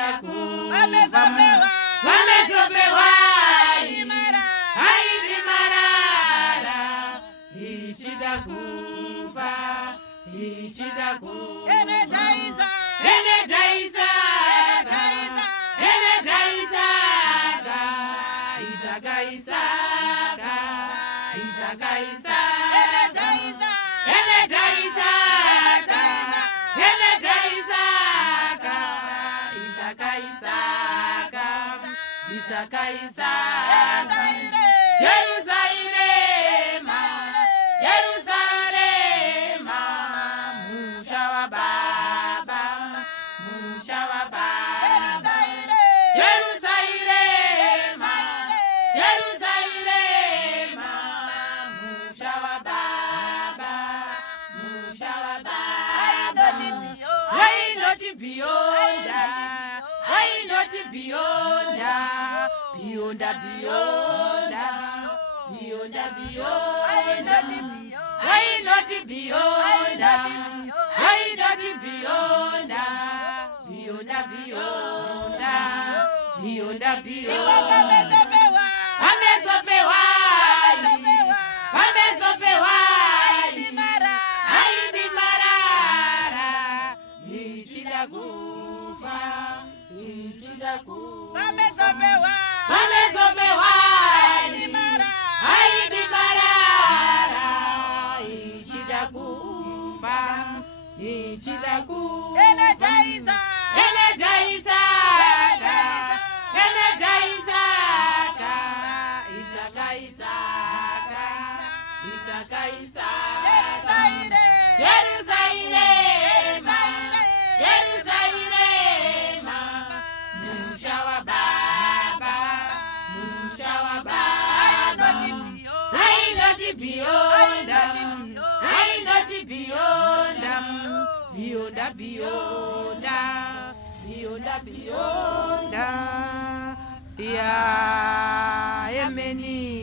Ishidaku. Wamezopewa. Wamezopewa. Imara. Haidi marara. Ishidakufa. Ishidaku. Energizer. Energizer. Energizer. Isaka. Isaka. Isaka. Isaka. Energizer. Energizer. Isaka. Jerusalem, Jerusalem, Musha wa Baba, Musha wa Baba. Jerusalem, Jerusalem, Musha wa Baba, Musha wa Baba. Why not beyond that? Why not beyond that? Beyond that, beyond that, beyond that, beyond that. Why not beyond that? Why not beyond that? Beyond that, beyond that, beyond that, beyond that. Wamezopewa. Wamezopewa. Haidi marara. Ishidakufa. Ishidakufa. Wamezopewa. Haidi marara. Ishidakufa. Ishidakufa. Energizer. Energizer. Energizer. Isaka. Isaka. Isaka. Isaka. Jerusalem. Jerusalem. Musha wa Baba. Musha wa Baba. I not beyond them. I not beyond them. Beyond that, beyond that. Beyond that, beyond that. Yeah, Emeni.